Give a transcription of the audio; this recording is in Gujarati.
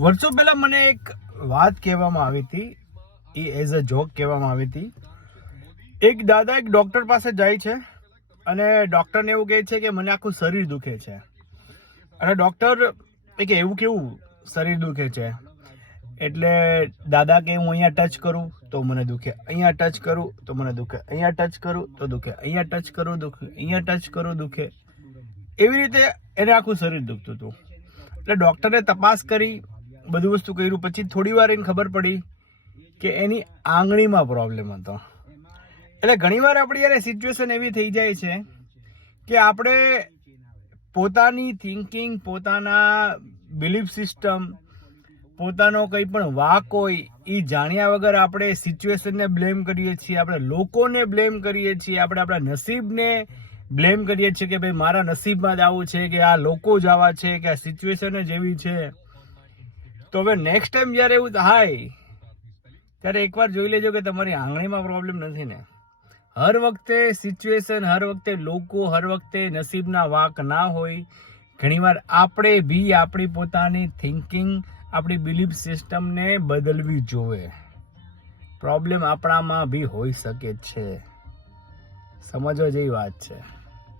વર્ષો પહેલા મને એક વાત કહેવામાં આવી હતી, એ એઝ અ જોક કહેવામાં આવી હતી. એક દાદા એક ડૉક્ટર પાસે જાય છે અને ડૉક્ટરને એવું કહે છે કે મને આખું શરીર દુખે છે. અને ડૉક્ટર કે એવું કેવું શરીર દુખે છે? એટલે દાદા કે હું અહીંયા ટચ કરું તો મને દુખે, અહીંયા ટચ કરું તો મને દુખે, અહીંયા ટચ કરું તો દુખે, અહીંયા ટચ કરું દુખે, અહીંયા ટચ કરું દુખે. એવી રીતે એને આખું શરીર દુખતું હતું. એટલે ડૉક્ટરે તપાસ કરી, બધું વસ્તુ કર્યું, પછી થોડી વાર એને ખબર પડી કે એની આંગળીમાં પ્રોબ્લેમ હતો. એટલે ઘણીવાર આપણી યાર સિચ્યુએશન એવી થઈ જાય છે કે આપણે પોતાની થિંકિંગ, પોતાના બિલીફ સિસ્ટમ, પોતાનો કંઈ પણ વાક હોય એ જાણ્યા વગર આપણે સિચ્યુએશનને બ્લેમ કરીએ છીએ, આપણે લોકોને બ્લેમ કરીએ છીએ, આપણે આપણા નસીબને બ્લેમ કરીએ છીએ કે ભાઈ મારા નસીબમાં જ આવું છે, કે આ લોકો જ આવા છે, કે આ સિચ્યુએશન જ એવી છે. તો હવે નેક્સ્ટ ટાઈમ જ્યારે એવું થાય ત્યારે એકવાર જોઈ લેજો કે તમારી આંગળીમાં પ્રોબ્લેમ નથી ને. હર વખતે સિચ્યુએશન, હર વખતે લોકો, હર વખતે નસીબના વાક ના હોય. ઘણીવાર આપણે બી આપણી પોતાની થિંકિંગ, આપણી બિલીફ સિસ્ટમને બદલવી જોઈએ. પ્રોબ્લેમ આપણામાં બી હોઈ શકે છે. સમજવા જેવી વાત છે.